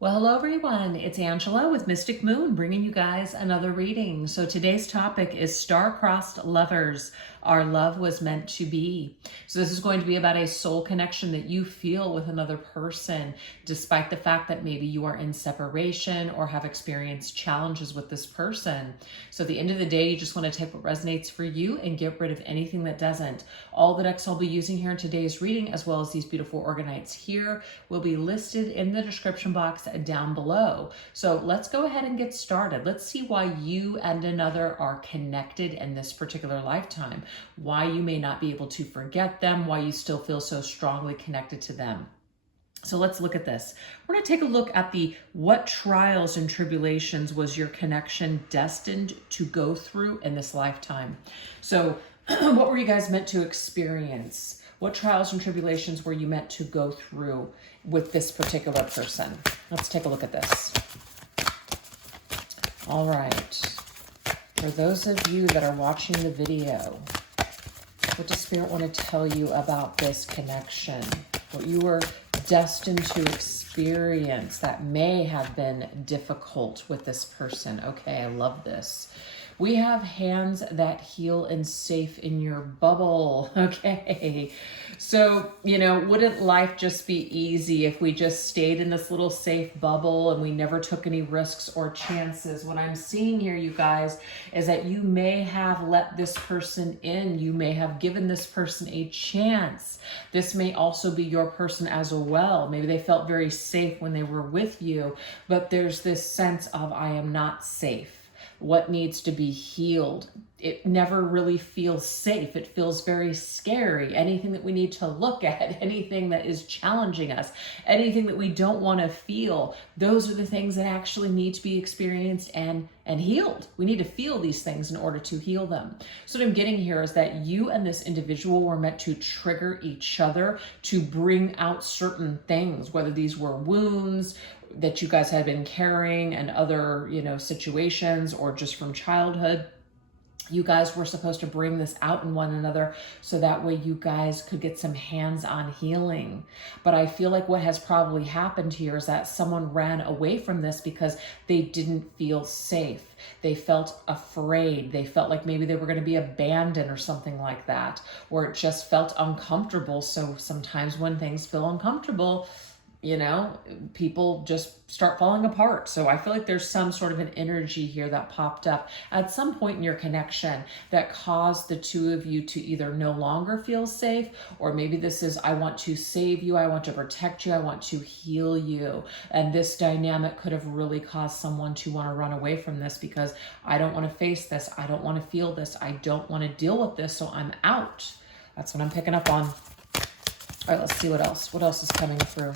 Well, hello everyone. It's Angela with Mystic Moon bringing you guys another reading. So today's topic is star-crossed lovers. Our love was meant to be. So this is going to be about a soul connection that you feel with another person, despite the fact that maybe you are in separation or have experienced challenges with this person. So at the end of the day, you just want to take what resonates for you and get rid of anything that doesn't. All the decks I'll be using here in today's reading, as well as these beautiful organites here, will be listed in the description box down below. So let's go ahead and get started. Let's see why you and another are connected in this particular lifetime, why you may not be able to forget them, why you still feel so strongly connected to them. So let's look at this. We're going to take a look at what trials and tribulations was your connection destined to go through in this lifetime. So what were you guys meant to experience? What trials and tribulations were you meant to go through with this particular person? Let's take a look at this. All right. For those of you that are watching the video, what does Spirit want to tell you about this connection? What you were destined to experience that may have been difficult with this person. Okay, I love this. We have hands that heal and safe in your bubble. Okay. So, wouldn't life just be easy if we just stayed in this little safe bubble and we never took any risks or chances? What I'm seeing here, you guys, is that you may have let this person in. You may have given this person a chance. This may also be your person as well. Maybe they felt very safe when they were with you, but there's this sense of, I am not safe. What needs to be healed? It never really feels safe. It feels very scary. Anything that we need to look at, anything that is challenging us, anything that we don't want to feel, those are the things that actually need to be experienced and healed. We need to feel these things in order to heal them. So what I'm getting here is that you and this individual were meant to trigger each other to bring out certain things, whether these were wounds that you guys had been carrying and other, situations, or just from childhood. You guys were supposed to bring this out in one another so that way you guys could get some hands-on healing. But I feel like what has probably happened here is that someone ran away from this because they didn't feel safe. They felt afraid. They felt like maybe they were going to be abandoned or something like that, or it just felt uncomfortable. So sometimes when things feel uncomfortable, people just start falling apart. So I feel like there's some sort of an energy here that popped up at some point in your connection that caused the two of you to either no longer feel safe, or maybe this is, I want to save you, I want to protect you, I want to heal you. And this dynamic could have really caused someone to want to run away from this because I don't want to face this, I don't want to feel this, I don't want to deal with this, so I'm out. That's what I'm picking up on. All right, let's see what else. What else is coming through?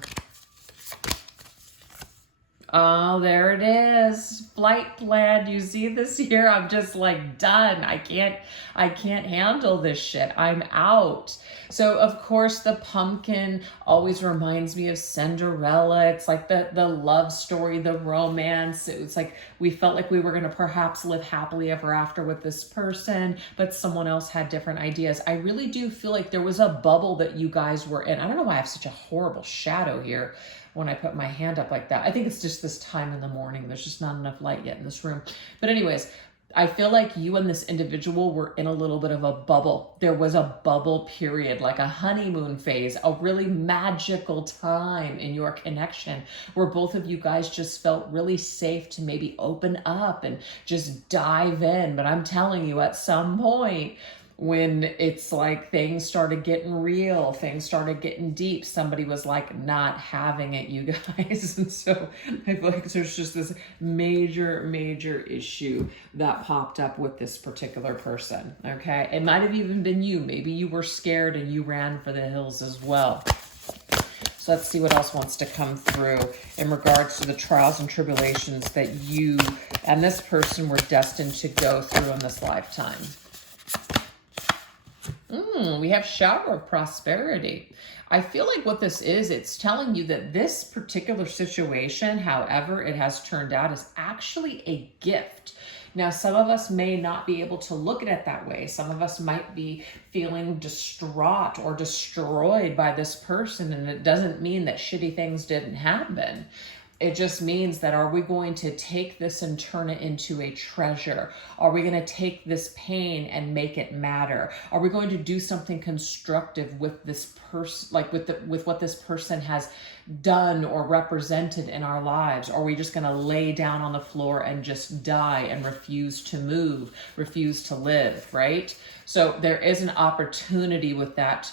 Oh, there it is. Flight plan. You see this here? I'm just like done. I can't handle this shit. I'm out. So of course the pumpkin always reminds me of Cinderella. It's like the love story, the romance. It's like we felt like we were going to perhaps live happily ever after with this person, but someone else had different ideas. I really do feel like there was a bubble that you guys were in. I don't know why I have such a horrible shadow here when I put my hand up like that. I think it's just this time in the morning. There's just not enough light yet in this room. But anyways, I feel like you and this individual were in a little bit of a bubble. There was a bubble period, like a honeymoon phase, a really magical time in your connection where both of you guys just felt really safe to maybe open up and just dive in. But I'm telling you, at some point, when it's like things started getting real, things started getting deep, somebody was like not having it, you guys. And so I feel like there's just this major issue that popped up with this particular person. Okay, it might have even been you. Maybe you were scared and you ran for the hills as well. So let's see what else wants to come through in regards to the trials and tribulations that you and this person were destined to go through in this lifetime. We have shower of prosperity. I feel like what this is, it's telling you that this particular situation, however it has turned out, is actually a gift. Now, some of us may not be able to look at it that way. Some of us might be feeling distraught or destroyed by this person, and it doesn't mean that shitty things didn't happen. It just means that, are we going to take this and turn it into a treasure? Are we going to take this pain and make it matter? Are we going to do something constructive with this person, like with what this person has done or represented in our lives? Or are we just going to lay down on the floor and just die and refuse to move, refuse to live, right? So there is an opportunity with that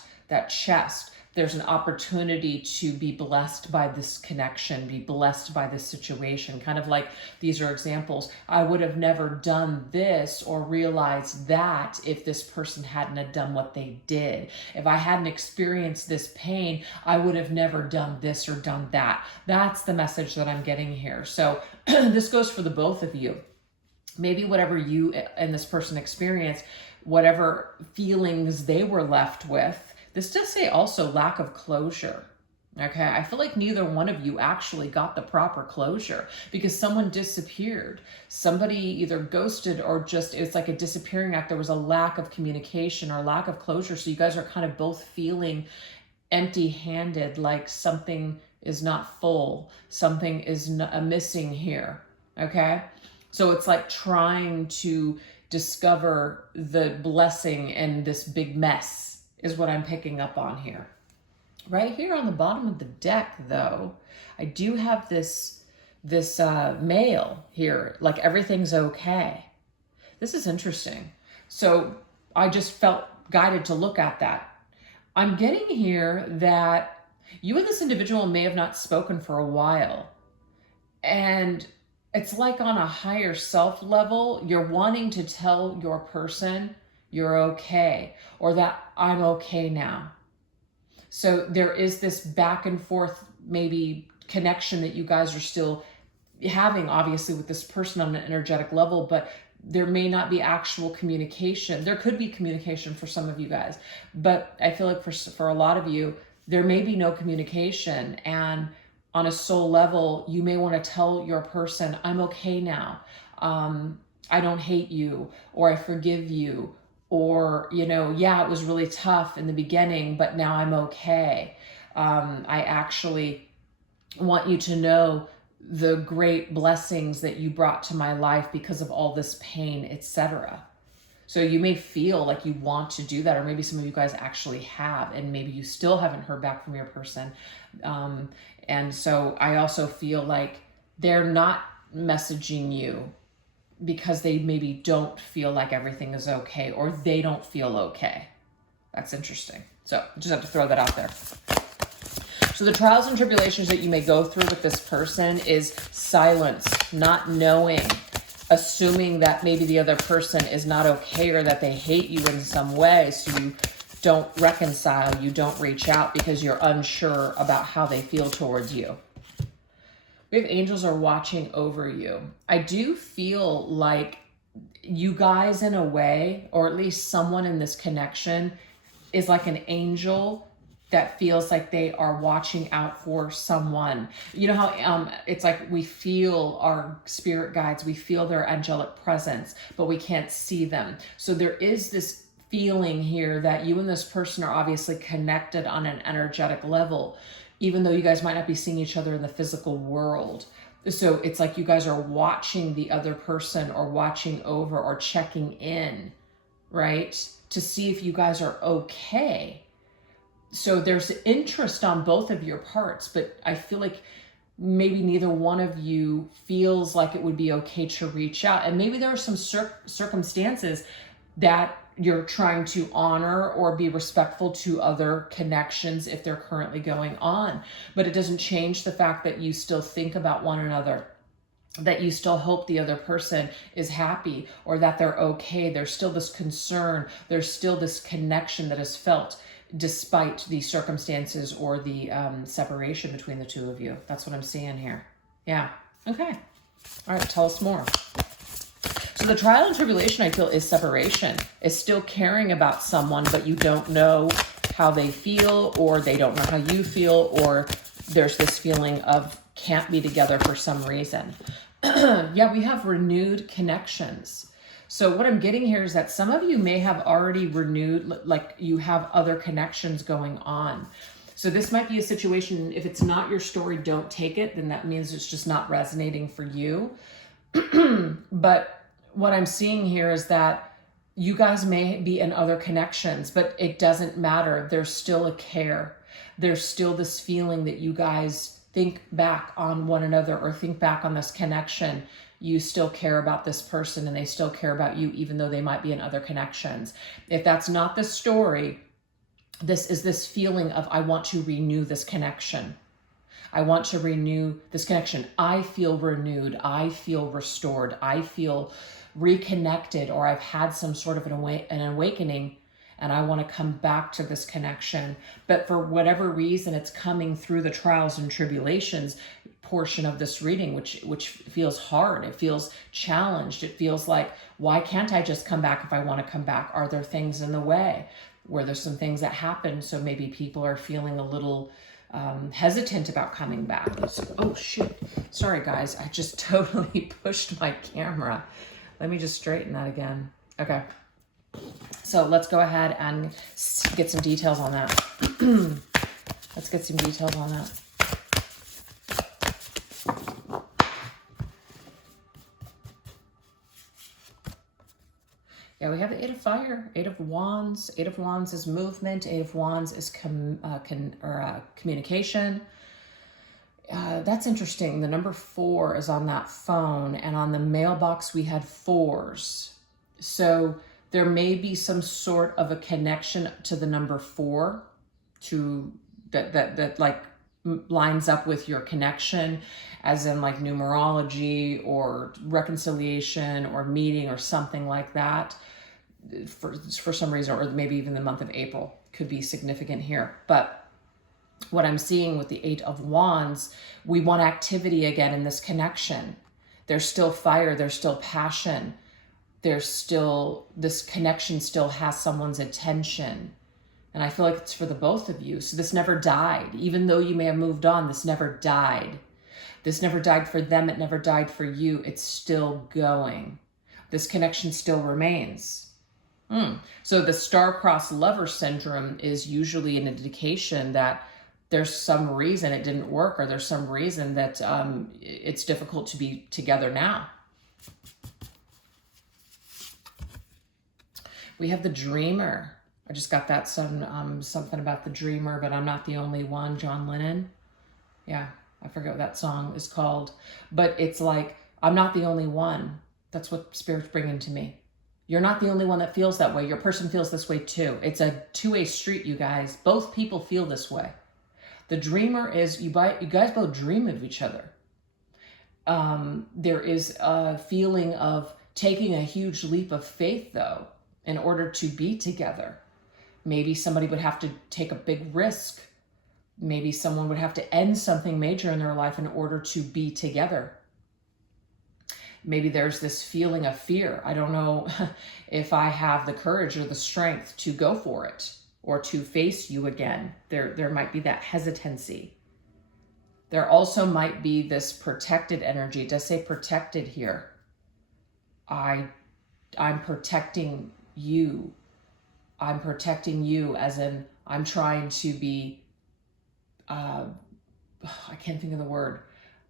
chest. There's an opportunity to be blessed by this connection, be blessed by this situation. Kind of like, these are examples. I would have never done this or realized that if this person hadn't have done what they did. If I hadn't experienced this pain, I would have never done this or done that. That's the message that I'm getting here. So this goes for the both of you. Maybe whatever you and this person experienced, whatever feelings they were left with. This does say also lack of closure. Okay, I feel like neither one of you actually got the proper closure because someone disappeared. Somebody either ghosted or just, it's like a disappearing act. There was a lack of communication or lack of closure. So you guys are kind of both feeling empty-handed, like something is not full, something is missing here. Okay, so it's like trying to discover the blessing in this big mess is what I'm picking up on here. Right here on the bottom of the deck, though, I do have this male here, like everything's okay. This is interesting. So I just felt guided to look at that. I'm getting here that you and this individual may have not spoken for a while. And it's like on a higher self level, you're wanting to tell your person you're okay, or that I'm okay now. So there is this back and forth, maybe connection that you guys are still having, obviously, with this person on an energetic level, but there may not be actual communication. There could be communication for some of you guys, but I feel like for a lot of you, there may be no communication. And on a soul level, you may want to tell your person, I'm okay now. I don't hate you, or I forgive you. Or, yeah, it was really tough in the beginning, but now I'm okay. I actually want you to know the great blessings that you brought to my life because of all this pain, etc. So you may feel like you want to do that, or maybe some of you guys actually have, and maybe you still haven't heard back from your person. And so I also feel like they're not messaging you because they maybe don't feel like everything is okay, or they don't feel okay. That's interesting. So just have to throw that out there. So the trials and tribulations that you may go through with this person is silence, not knowing, assuming that maybe the other person is not okay or that they hate you in some way. So you don't reconcile, you don't reach out because you're unsure about how they feel towards you. We have angels are watching over you. I do feel like you guys, in a way, or at least someone in this connection, is like an angel that feels like they are watching out for someone. You know how it's like we feel our spirit guides, we feel their angelic presence, but we can't see them. So there is this feeling here that you and this person are obviously connected on an energetic level, even though you guys might not be seeing each other in the physical world. So it's like you guys are watching the other person, or watching over, or checking in, right? To see if you guys are okay. So there's interest on both of your parts, but I feel like maybe neither one of you feels like it would be okay to reach out. And maybe there are some circumstances that you're trying to honor or be respectful to other connections if they're currently going on. But it doesn't change the fact that you still think about one another, that you still hope the other person is happy, or that they're okay. There's still this concern. There's still this connection that is felt despite the circumstances or the separation between the two of you. That's what I'm seeing here. Yeah. Okay. All right. Tell us more. So the trial and tribulation, I feel, is separation, is still caring about someone, but you don't know how they feel, or they don't know how you feel, or there's this feeling of can't be together for some reason. Yeah, we have renewed connections. So what I'm getting here is that some of you may have already renewed, like you have other connections going on. So this might be a situation, if it's not your story, don't take it, then that means it's just not resonating for you. But what I'm seeing here is that you guys may be in other connections, but it doesn't matter. There's still a care. There's still this feeling that you guys think back on one another or think back on this connection. You still care about this person and they still care about you, even though they might be in other connections. If that's not the story, this is this feeling of, I want to renew this connection. I want to renew this connection. I feel renewed. I feel restored. I feel reconnected, or I've had some sort of an awakening, and I want to come back to this connection. But for whatever reason, it's coming through the trials and tribulations portion of this reading, which feels hard. It feels challenged. It feels like, why can't I just come back if I want to come back? Are there things in the way? Where there's some things that happen, so maybe people are feeling a little hesitant about coming back. Oh shit, sorry guys, I just totally pushed my camera. Let me just straighten that again. Okay, so let's go ahead and get some details on that. Let's get some details on that. Yeah, we have the Eight of Fire, Eight of Wands. Eight of Wands is movement. Eight of Wands is communication. That's interesting. The number 4 is on that phone, and on the mailbox we had 4s. So there may be some sort of a connection to the number 4, to that like lines up with your connection, as in like numerology or reconciliation or meeting or something like that. For some reason, or maybe even the month of April could be significant here. But what I'm seeing with the Eight of Wands, we want activity again in this connection. There's still fire, there's still passion, there's still, this connection still has someone's attention. And I feel like it's for the both of you. So this never died. Even though you may have moved on, this never died. This never died for them, it never died for you. It's still going. This connection still remains. So the star-crossed lover syndrome is usually an indication that there's some reason it didn't work, or there's some reason that it's difficult to be together now. We have the dreamer. I just got that something about the dreamer, but I'm not the only one. John Lennon. Yeah, I forget what that song is called. But it's like, I'm not the only one. That's what Spirit's bringing to me. You're not the only one that feels that way. Your person feels this way too. It's a two-way street, you guys. Both people feel this way. The dreamer is, you guys both dream of each other. There is a feeling of taking a huge leap of faith, though, in order to be together. Maybe somebody would have to take a big risk. Maybe someone would have to end something major in their life in order to be together. Maybe there's this feeling of fear. I don't know if I have the courage or the strength to go for it or to face you again. There might be that hesitancy. There also might be this protected energy. It does say protected here. I'm protecting you. I'm protecting you, as in I'm trying to be, I can't think of the word.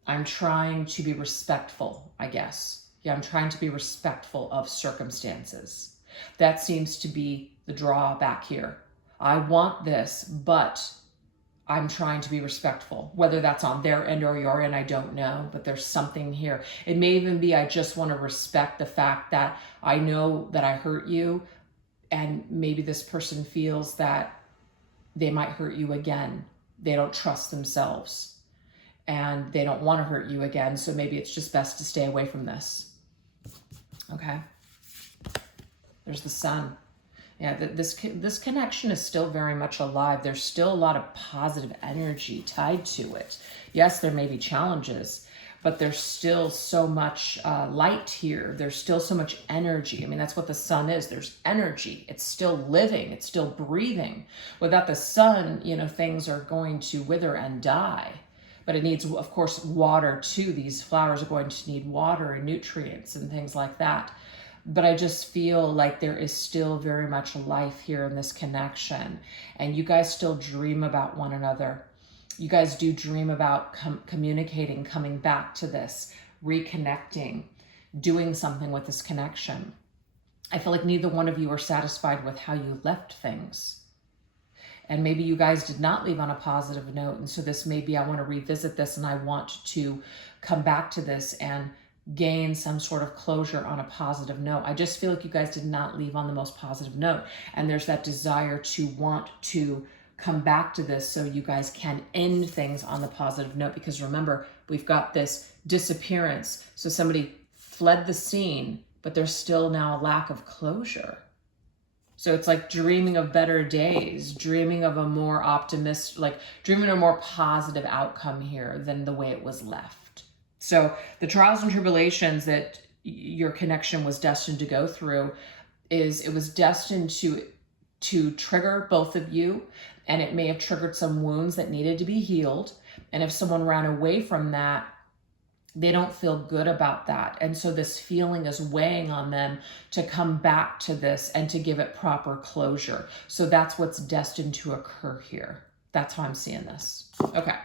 I'm trying to be respectful, I guess. Yeah, I'm trying to be respectful of circumstances. That seems to be the drawback here. I want this, but I'm trying to be respectful. Whether that's on their end or your end, I don't know, but there's something here. It may even be, I just want to respect the fact that I know that I hurt you, and maybe this person feels that they might hurt you again. They don't trust themselves. And they don't want to hurt you again, so maybe it's just best to stay away from this. Okay. There's the sun. Yeah, this connection is still very much alive. There's still a lot of positive energy tied to it. Yes, there may be challenges, but there's still so much light here. There's still so much energy. I mean, that's what the sun is. There's energy. It's still living. It's still breathing. Without the sun, things are going to wither and die. But it needs, of course, water too. These flowers are going to need water and nutrients and things like that. but I just feel like there is still very much life here in this connection. And you guys still dream about one another. You guys do dream about communicating, coming back to this, reconnecting, doing something with this connection. I feel like neither one of you are satisfied with how you left things. And maybe you guys did not leave on a positive note. And so this maybe I want to revisit this and I want to come back to this and gain some sort of closure on a positive note. I just feel like you guys did not leave on the most positive note. And there's that desire to want to come back to this so you guys can end things on the positive note. Because remember, we've got this disappearance. So somebody fled the scene, but there's still now a lack of closure. So it's like dreaming of better days, dreaming of a more optimistic, like dreaming of a more positive outcome here than the way it was left. So the trials and tribulations that your connection was destined to go through it was destined to trigger both of you, and it may have triggered some wounds that needed to be healed. And if someone ran away from that, they don't feel good about that. And so this feeling is weighing on them to come back to this and to give it proper closure. So that's what's destined to occur here. That's how I'm seeing this. Okay.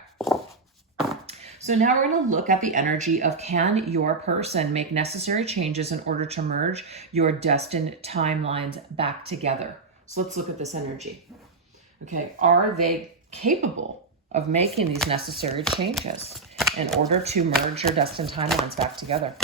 So now we're going to look at the energy of, can your person make necessary changes in order to merge your destined timelines back together? So let's look at this energy. Okay. Are they capable of making these necessary changes in order to merge your destined timelines back together?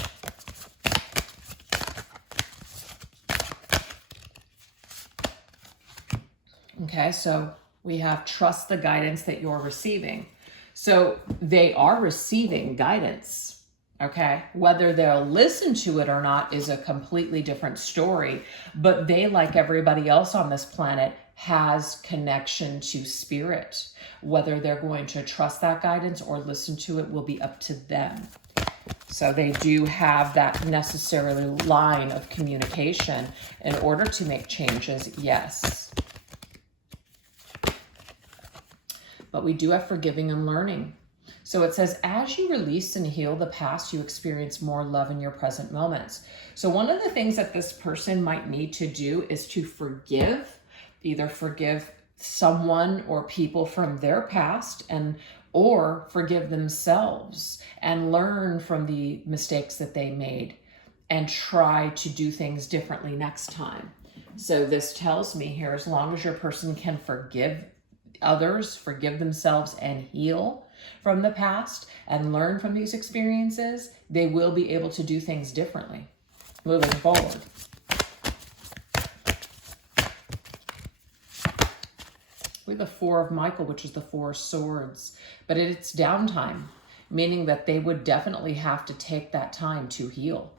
Okay, so we have trust the guidance that you're receiving. So they are receiving guidance, okay? Whether they'll listen to it or not is a completely different story, but they, like everybody else on this planet, has connection to spirit. Whether they're going to trust that guidance or listen to it will be up to them. So they do have that necessarily line of communication in order to make changes, yes. But we do have forgiving and learning. So it says, as you release and heal the past, you experience more love in your present moments. So one of the things that this person might need to do is to forgive, either forgive someone or people from their past, or forgive themselves and learn from the mistakes that they made and try to do things differently next time. So this tells me here, as long as your person can forgive others, forgive themselves, and heal from the past and learn from these experiences, they will be able to do things differently moving forward. We have the Four of Michael, which is the Four of Swords, but it's downtime, meaning that they would definitely have to take that time to heal.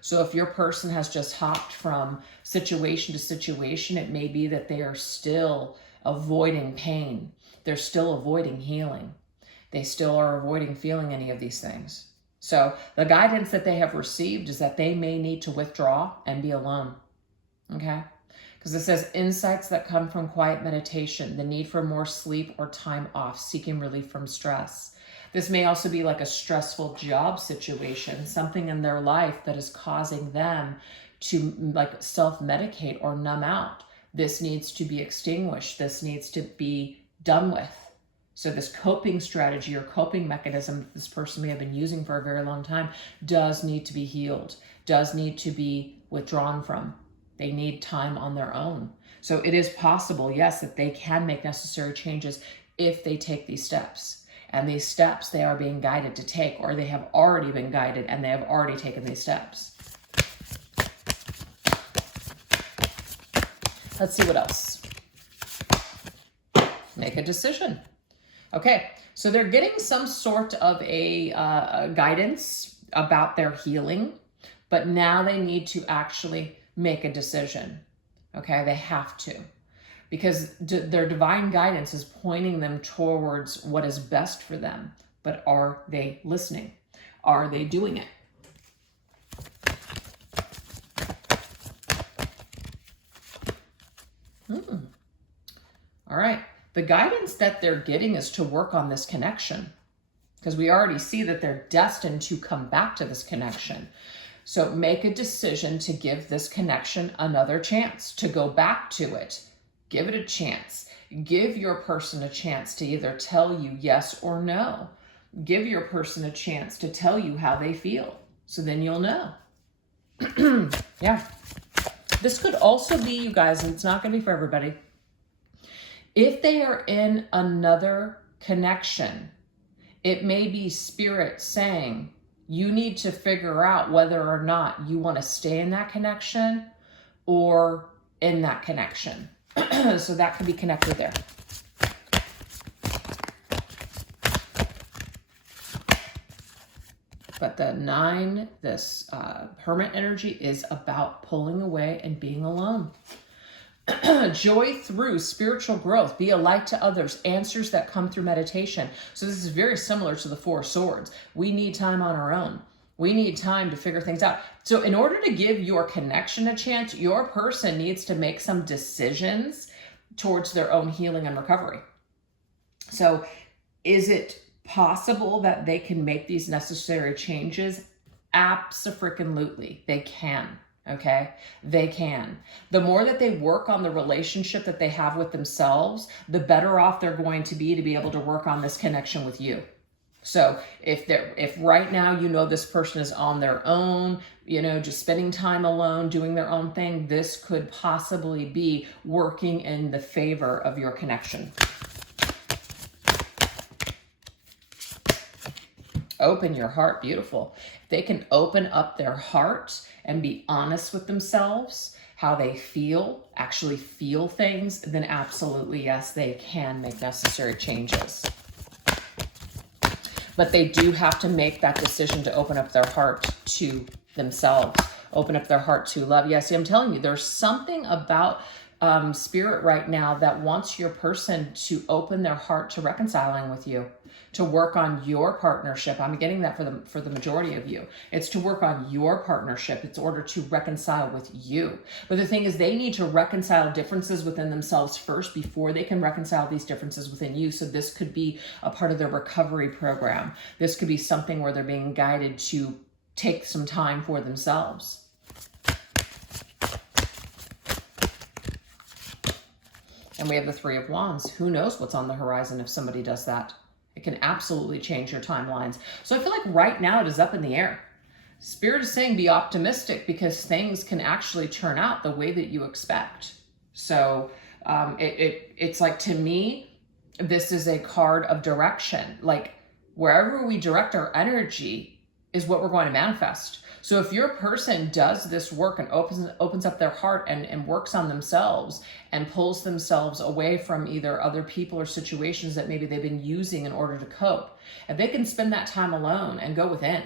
So if your person has just hopped from situation to situation, it may be that they are still avoiding pain. They're still avoiding healing. They still are avoiding feeling any of these things. So the guidance that they have received is that they may need to withdraw and be alone. Okay? Because it says insights that come from quiet meditation, the need for more sleep or time off, seeking relief from stress. This may also be like a stressful job situation, something in their life that is causing them to like self-medicate or numb out. This needs to be extinguished. This needs to be done with. So this coping strategy or coping mechanism that this person may have been using for a very long time does need to be healed, does need to be withdrawn from. They need time on their own. So it is possible, yes, that they can make necessary changes if they take these steps. And these steps they are being guided to take, or they have already been guided and they have already taken these steps. Let's see what else. Make a decision. Okay, so they're getting some sort of a guidance about their healing, but now they need to actually make a decision. Okay, they have to, because their divine guidance is pointing them towards what is best for them. But are they listening? Are they doing it? All right. The guidance that they're getting is to work on this connection, because we already see that they're destined to come back to this connection. So make a decision to give this connection another chance, to go back to it. Give it a chance. Give your person a chance to either tell you yes or no. Give your person a chance to tell you how they feel. So then you'll know. Yeah. This could also be, you guys, and it's not going to be for everybody. If they are in another connection, it may be spirit saying, you need to figure out whether or not you want to stay in that connection or in that connection. So that could be connected there. But the 9, this hermit energy is about pulling away and being alone. Joy through spiritual growth, be a light to others, answers that come through meditation. So this is very similar to the 4 swords. We need time on our own. We need time to figure things out. So in order to give your connection a chance, your person needs to make some decisions towards their own healing and recovery. So is it possible that they can make these necessary changes? Abso-freaking-lutely, they can. Okay, they can. The more that they work on the relationship that they have with themselves, the better off they're going to be able to work on this connection with you. So if right now you know this person is on their own, you know, just spending time alone, doing their own thing, this could possibly be working in the favor of your connection. Open your heart, beautiful. If they can open up their heart and be honest with themselves, how they feel, actually feel things, then absolutely, yes, they can make necessary changes. But they do have to make that decision to open up their heart to themselves, open up their heart to love. Yes, I'm telling you, there's something about spirit right now that wants your person to open their heart to reconciling with you, to work on your partnership. I'm getting that for the majority of you. It's to work on your partnership. It's in order to reconcile with you. But the thing is, they need to reconcile differences within themselves first before they can reconcile these differences within you. So this could be a part of their recovery program. This could be something where they're being guided to take some time for themselves. And we have the 3 of Wands. Who knows what's on the horizon if somebody does that? It can absolutely change your timelines. So I feel like right now it is up in the air. Spirit is saying be optimistic because things can actually turn out the way that you expect. So it's like, to me, this is a card of direction. Like wherever we direct our energy is what we're going to manifest. So if your person does this work and opens up their heart and works on themselves and pulls themselves away from either other people or situations that maybe they've been using in order to cope, if they can spend that time alone and go within,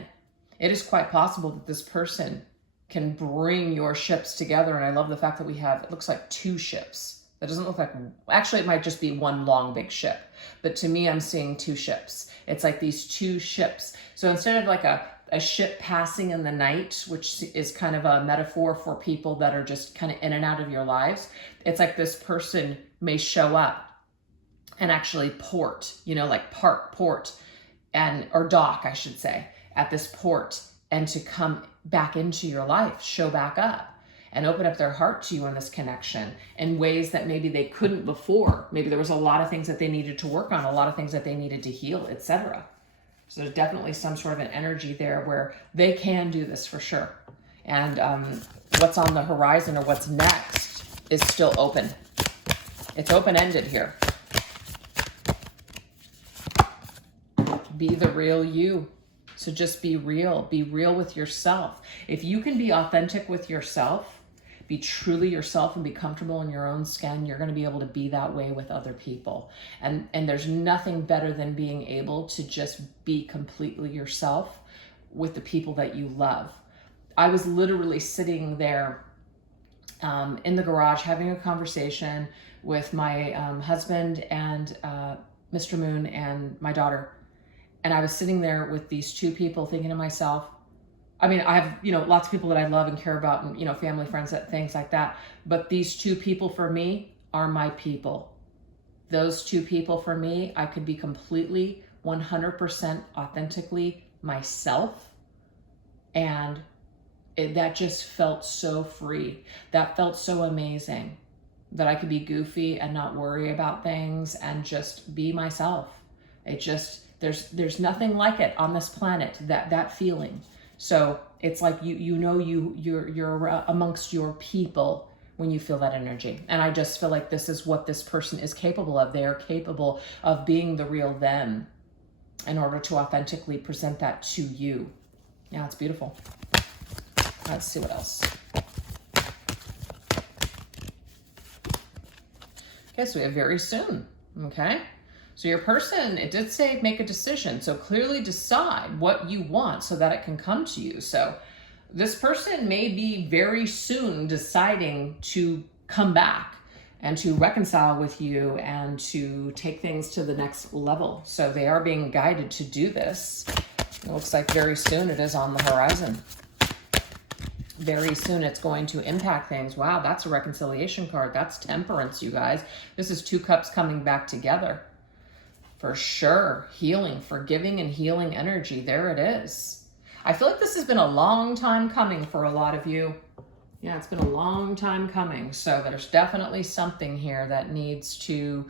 it is quite possible that this person can bring your ships together. And I love the fact that we have, it looks like 2 ships. That doesn't look like, actually it might just be one long big ship. But to me, I'm seeing 2 ships. It's like these 2 ships. So instead of like a ship passing in the night, which is kind of a metaphor for people that are just kind of in and out of your lives, it's like this person may show up and actually port, you know, like port, and or dock, I should say, at this port, and to come back into your life, show back up and open up their heart to you in this connection in ways that maybe they couldn't before. Maybe there was a lot of things that they needed to work on, a lot of things that they needed to heal, etc. So there's definitely some sort of an energy there where they can do this for sure. And what's on the horizon or what's next is still open. It's open-ended here. Be the real you. So just be real with yourself. If you can be authentic with yourself, be truly yourself and be comfortable in your own skin, you're going to be able to be that way with other people. And there's nothing better than being able to just be completely yourself with the people that you love. I was literally sitting there in the garage having a conversation with my husband and Mr. Moon and my daughter. And I was sitting there with these 2 people thinking to myself, I mean, I have, you know, lots of people that I love and care about and, you know, family, friends, things like that. But these 2 people for me are my people. Those 2 people for me, I could be completely 100% authentically myself. And that just felt so free. That felt so amazing that I could be goofy and not worry about things and just be myself. It just, there's nothing like it on this planet, that feeling. So it's like you're amongst your people when you feel that energy. And I just feel like this is what this person is capable of. They are capable of being the real them in order to authentically present that to you. Yeah, it's beautiful. Let's see what else. Okay, so we have very soon, okay? So your person, it did say make a decision. So clearly decide what you want so that it can come to you. So this person may be very soon deciding to come back and to reconcile with you and to take things to the next level. So they are being guided to do this. It looks like very soon it is on the horizon. Very soon it's going to impact things. Wow, that's a reconciliation card. That's temperance, you guys. This is 2 cups coming back together. For sure. Healing, forgiving and healing energy. There it is. I feel like this has been a long time coming for a lot of you. Yeah, it's been a long time coming. So there's definitely something here that needs to,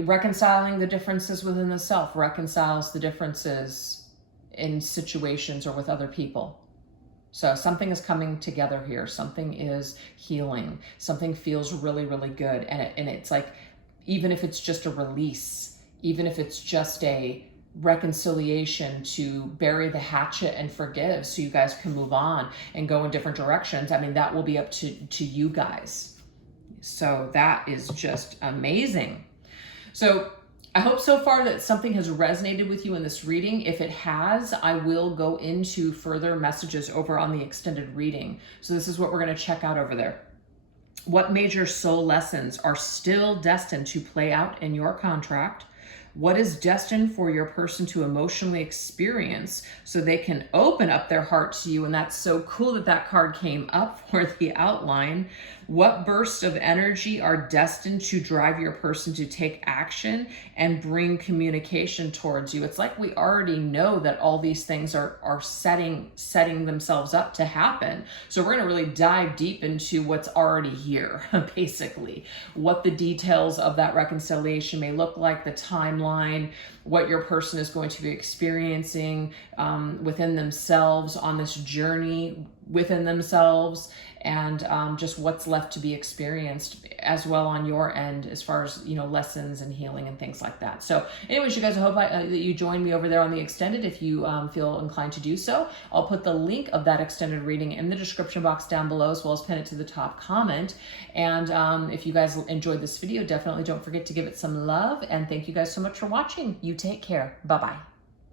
reconciling the differences within the self, reconciles the differences in situations or with other people. So something is coming together here. Something is healing. Something feels really, really good. And it's like, even if it's just a release, even if it's just a reconciliation to bury the hatchet and forgive so you guys can move on and go in different directions. I mean, that will be up to you guys. So that is just amazing. So I hope so far that something has resonated with you in this reading. If it has, I will go into further messages over on the extended reading. So this is what we're going to check out over there. What major soul lessons are still destined to play out in your contract? What is destined for your person to emotionally experience so they can open up their heart to you? And that's so cool that that card came up for the outline. What bursts of energy are destined to drive your person to take action and bring communication towards you? It's like we already know that all these things are setting themselves up to happen. So we're going to really dive deep into what's already here, basically. What the details of that reconciliation may look like, the timeline, what your person is going to be experiencing within themselves on this journey within themselves, and just what's left to be experienced as well on your end as far as, you know, lessons and healing and things like that. So anyways, you guys, I hope that you join me over there on the extended if you feel inclined to do so. I'll put the link of that extended reading in the description box down below, as well as pin it to the top comment. And if you guys enjoyed this video, definitely don't forget to give it some love, and thank you guys so much for watching. You take care. Bye-bye.